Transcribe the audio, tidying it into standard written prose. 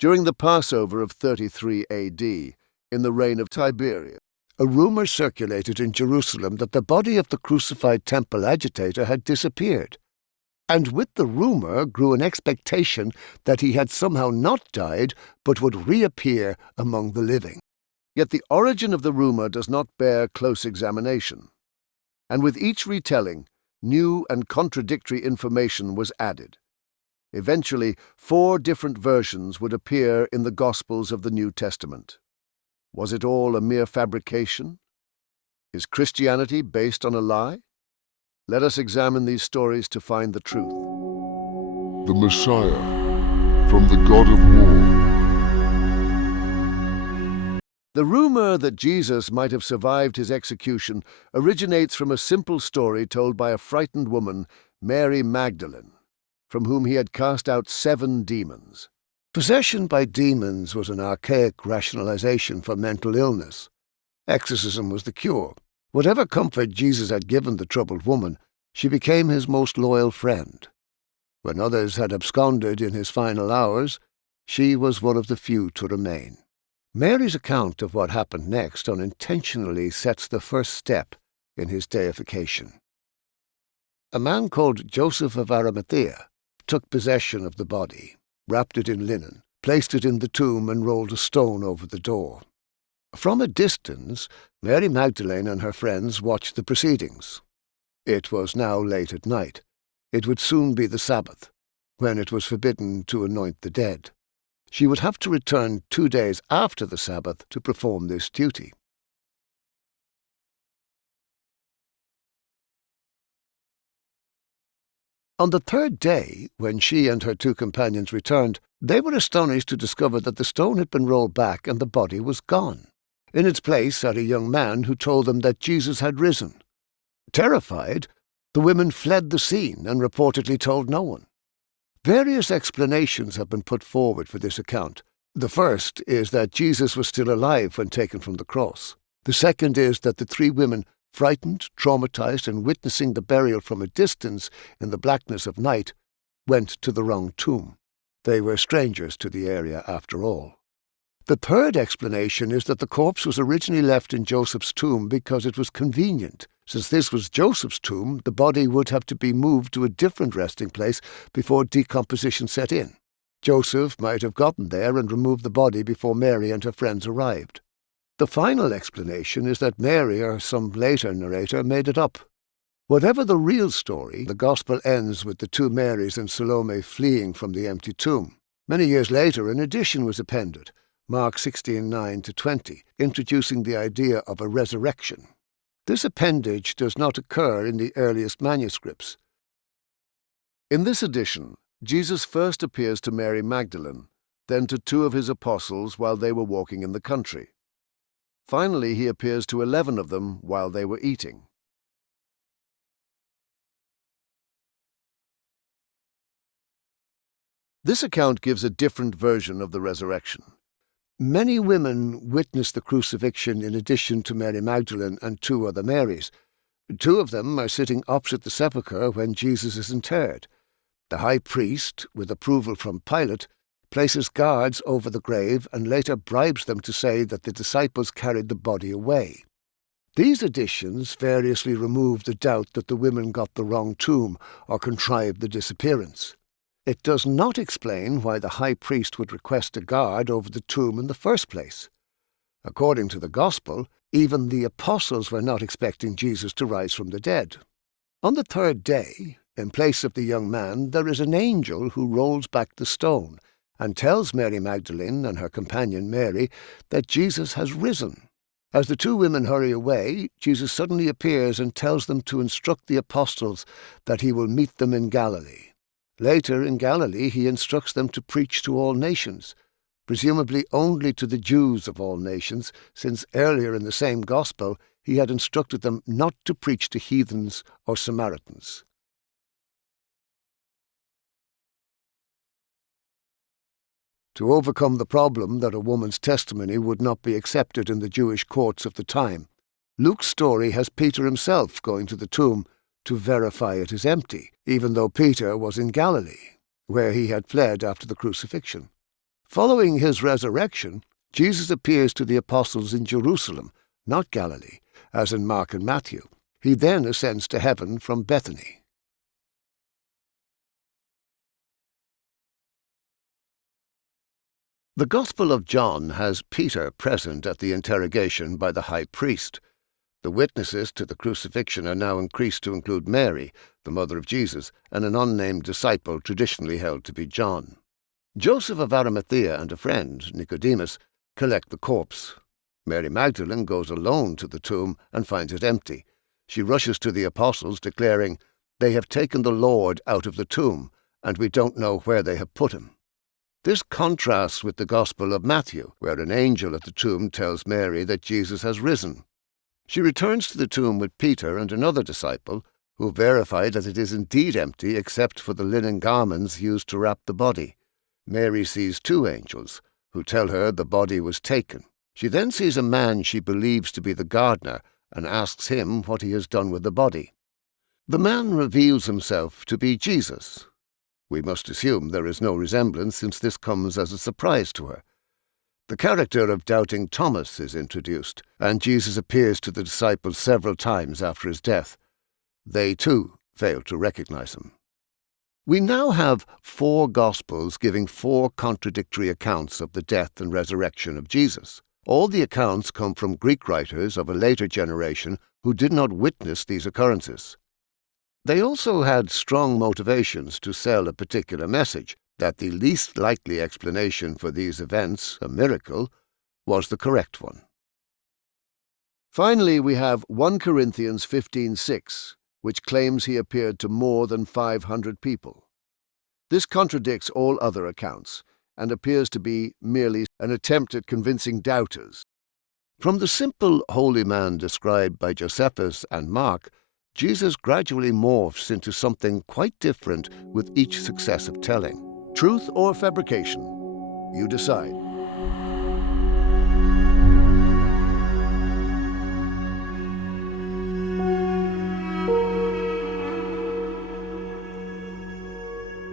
During the Passover of 33 A.D., in the reign of Tiberius, a rumor circulated in Jerusalem that the body of the crucified temple agitator had disappeared, and with the rumor grew an expectation that he had somehow not died but would reappear among the living. Yet the origin of the rumor does not bear close examination, and with each retelling, new and contradictory information was added. Eventually, 4 different versions would appear in the Gospels of the New Testament. Was it all a mere fabrication? Is Christianity based on a lie? Let us examine these stories to find the truth. The Messiah, from the God of War. The rumor that Jesus might have survived his execution originates from a simple story told by a frightened woman, Mary Magdalen, from whom he had cast out 7 demons. Possession by demons was an archaic rationalization for mental illness. Exorcism was the cure. Whatever comfort Jesus had given the troubled woman, she became his most loyal friend. When others had absconded in his final hours, she was one of the few to remain. Mary's account of what happened next unintentionally sets the first step in his deification. A man called Joseph of Arimathea took possession of the body, wrapped it in linen, placed it in the tomb, and rolled a stone over the door. From a distance, Mary Magdalene and her friends watched the proceedings. It was now late at night. It would soon be the Sabbath, when it was forbidden to anoint the dead. She would have to return 2 days after the Sabbath to perform this duty. On the 3rd day, when she and her 2 companions returned, they were astonished to discover that the stone had been rolled back and the body was gone. In its place sat a young man who told them that Jesus had risen. Terrified, the women fled the scene and reportedly told no one. Various explanations have been put forward for this account. The first is that Jesus was still alive when taken from the cross. The second is that the 3 women, frightened, traumatized, and witnessing the burial from a distance in the blackness of night, went to the wrong tomb. They were strangers to the area after all. The third explanation is that the corpse was originally left in Joseph's tomb because it was convenient. Since this was Joseph's tomb, the body would have to be moved to a different resting place before decomposition set in. Joseph might have gotten there and removed the body before Mary and her friends arrived. The final explanation is that Mary or some later narrator made it up. Whatever the real story, the Gospel ends with the 2 Marys and Salome fleeing from the empty tomb. Many years later, an addition was appended, Mark 16:9-20, introducing the idea of a resurrection. This appendage does not occur in the earliest manuscripts. In this edition, Jesus first appears to Mary Magdalene, then to 2 of his apostles while they were walking in the country. Finally, he appears to 11 of them while they were eating. This account gives a different version of the resurrection. Many women witnessed the crucifixion in addition to Mary Magdalene and 2 other Marys. 2 of them are sitting opposite the sepulchre when Jesus is interred. The high priest, with approval from Pilate, places guards over the grave and later bribes them to say that the disciples carried the body away. These additions variously remove the doubt that the women got the wrong tomb or contrived the disappearance. It does not explain why the high priest would request a guard over the tomb in the first place. According to the Gospel, even the apostles were not expecting Jesus to rise from the dead. On the 3rd day, in place of the young man, there is an angel who rolls back the stone and tells Mary Magdalene and her companion Mary that Jesus has risen. As the 2 women hurry away, Jesus suddenly appears and tells them to instruct the apostles that he will meet them in Galilee. Later, in Galilee, he instructs them to preach to all nations, presumably only to the Jews of all nations, since earlier in the same Gospel he had instructed them not to preach to heathens or Samaritans. To overcome the problem that a woman's testimony would not be accepted in the Jewish courts of the time, Luke's story has Peter himself going to the tomb to verify it is empty, even though Peter was in Galilee, where he had fled after the crucifixion. Following his resurrection, Jesus appears to the apostles in Jerusalem, not Galilee, as in Mark and Matthew. He then ascends to heaven from Bethany. The Gospel of John has Peter present at the interrogation by the high priest. The witnesses to the crucifixion are now increased to include Mary, the mother of Jesus, and an unnamed disciple traditionally held to be John. Joseph of Arimathea and a friend, Nicodemus, collect the corpse. Mary Magdalen goes alone to the tomb and finds it empty. She rushes to the apostles, declaring, "They have taken the Lord out of the tomb, and we don't know where they have put him." This contrasts with the Gospel of Matthew, where an angel at the tomb tells Mary that Jesus has risen. She returns to the tomb with Peter and another disciple, who verify that it is indeed empty except for the linen garments used to wrap the body. Mary sees two angels, who tell her the body was taken. She then sees a man she believes to be the gardener and asks him what he has done with the body. The man reveals himself to be Jesus. We must assume there is no resemblance, since this comes as a surprise to her. The character of doubting Thomas is introduced, and Jesus appears to the disciples several times after his death. They, too, fail to recognize him. We now have 4 Gospels giving 4 contradictory accounts of the death and resurrection of Jesus. All the accounts come from Greek writers of a later generation who did not witness these occurrences. They also had strong motivations to sell a particular message, that the least likely explanation for these events, a miracle, was the correct one. Finally, we have 1 Corinthians 15:6, which claims he appeared to more than 500 people. This contradicts all other accounts and appears to be merely an attempt at convincing doubters. From the simple holy man described by Josephus and Mark, Jesus gradually morphs into something quite different with each successive telling. Truth or fabrication? You decide.